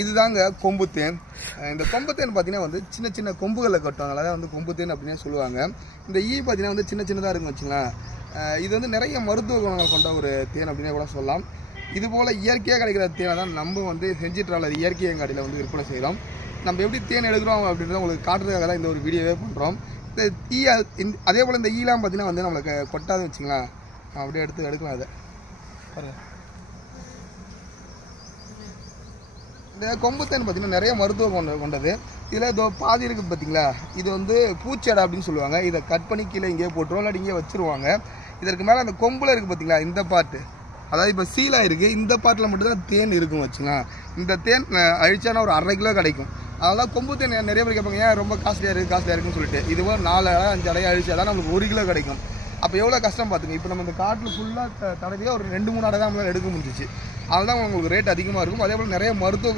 இதுதாங்க கொம்புத்தேன். இந்த கொம்புத்தேன் பார்த்தீங்கன்னா வந்து சின்ன சின்ன கொம்புகளில் கட்டும், அதாவது வந்து கொம்புத்தேன் அப்படின்னே சொல்லுவாங்க. இந்த பார்த்தீங்கன்னா வந்து சின்ன சின்னதாக இருக்கும் வச்சுங்களேன். இது வந்து நிறைய மருத்துவ குணங்கள் கொண்ட ஒரு தேன் அப்படின்னே கூட சொல்லலாம். இதுபோல் இயற்கையாக கிடைக்கிற தேனை தான் நம்ம வந்து செஞ்சி ட்ராவலர் இயற்கை அங்காடியில் வந்து விற்பனை செய்கிறோம். நம்ம எப்படி தேன் எடுக்கிறோம் அப்படின்றத உங்களுக்கு காட்டுறதுக்காக தான் இந்த ஒரு வீடியோவே பண்ணுறோம். இந்த அதே போல் இந்த ஈலாம் பார்த்தீங்கன்னா வந்து நம்மளுக்கு கொட்டாது வச்சுங்களேன். அப்படியே எடுக்கலாம். அதை பாருங்கள். இந்த கொம்புத்தேன் பார்த்திங்கன்னா நிறைய மருத்துவம் கொண்டது. இதில் இதோ பாதி இருக்குது பார்த்திங்களா, இது வந்து பூச்சடை அப்படின்னு சொல்லுவாங்க. இதை கட் பண்ணி கீழே இங்கேயே போட்டுருவோம், இல்லாட்டி இங்கே வச்சுருவாங்க. இதற்கு மேலே அந்த கொம்பில் இருக்குது பார்த்திங்களா, இந்த பார்ட்டு, அதாவது இப்போ சீலாக இருக்குது, இந்த பார்ட்டில் மட்டும்தான் தேன் இருக்கும் வச்சுங்களேன். இந்த தேன் அழிச்சானா ஒரு 1/2 கிலோ கிடைக்கும். அதெல்லாம் கொம்பு தேன் நிறைய பேர் கேட்பாங்க, ஏன் ரொம்ப காஸ்ட்லியாக இருக்குன்னு சொல்லிட்டு. இதுவும் 4 அடை 5 அடையை அழிச்சா தான் நம்மளுக்கு 1 கிலோ கிடைக்கும். அப்போ எவ்வளோ கஷ்டம் பார்த்துங்க. இப்போ நம்ம இந்த காட்டில் ஃபுல்லாக தடவையாக ஒரு 2-3 அடை தான் நம்மளால் எடுக்க முடிஞ்சிச்சு. அதனால தான் உங்களுக்கு ரேட் அதிகமாக இருக்கும். அதே போல் நிறைய மருத்துவ